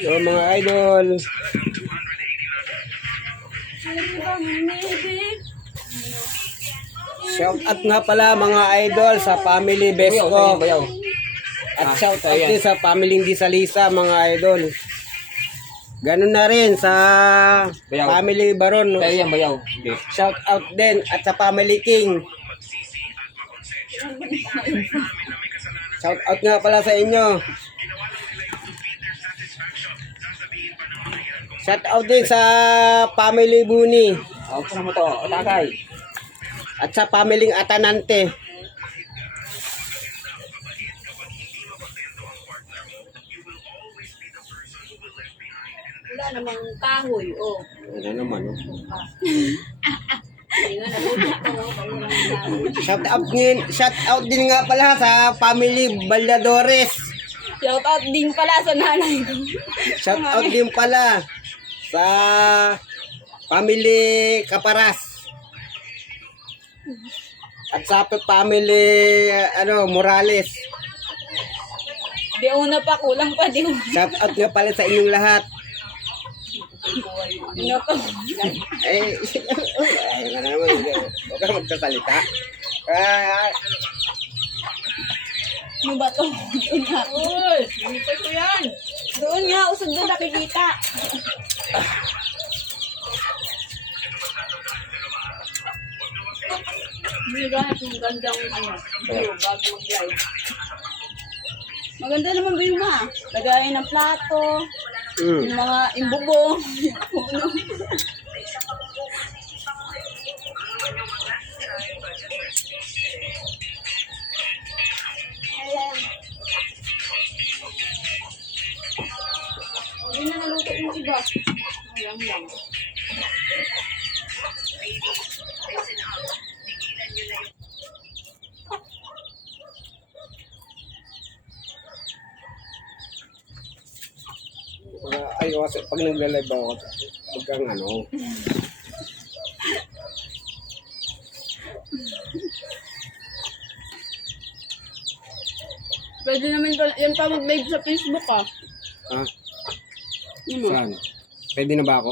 So mga idol, shout out nga pala mga idol sa family best ko. At shout out din sa family di Salisa mga idol. Ganun na rin sa family Baron. Shout out din at sa family King. Shout out nga pala sa inyo. Shout out din sa family Buni. Ano mo to? Takay. At sa pamiling Atanante. Wala namang kahoy, oh. Ano naman, oh. Ayun, nagulat ko, no? Pag walang kahoy. Shout out din nga pala sa family Baladores. Shout out din pala sa nanay ko. Shout out din pala sa family Kaparas. At sa family Morales. Di una pa, kulang pa, di una. Shout out nga pala sa inyong lahat. Ano to? Ayun na naman. Huwag kang magsasalita. Ano ba to? Doon nga. Uy, dito ko yan. Doon nga, usog doon nakikita. Hindi ganit yung gandang view bago mag-live. Maganda naman view ma. Lagayan ng plato, yung mga imbubong, puno. Hindi na naluto yung iba. Ayan lang. Ay, kasi pag nagla-live ako, huwag kang Pwede naman yan pa mag-live sa Facebook ah. Ha? Saan? Pwede na ba ako?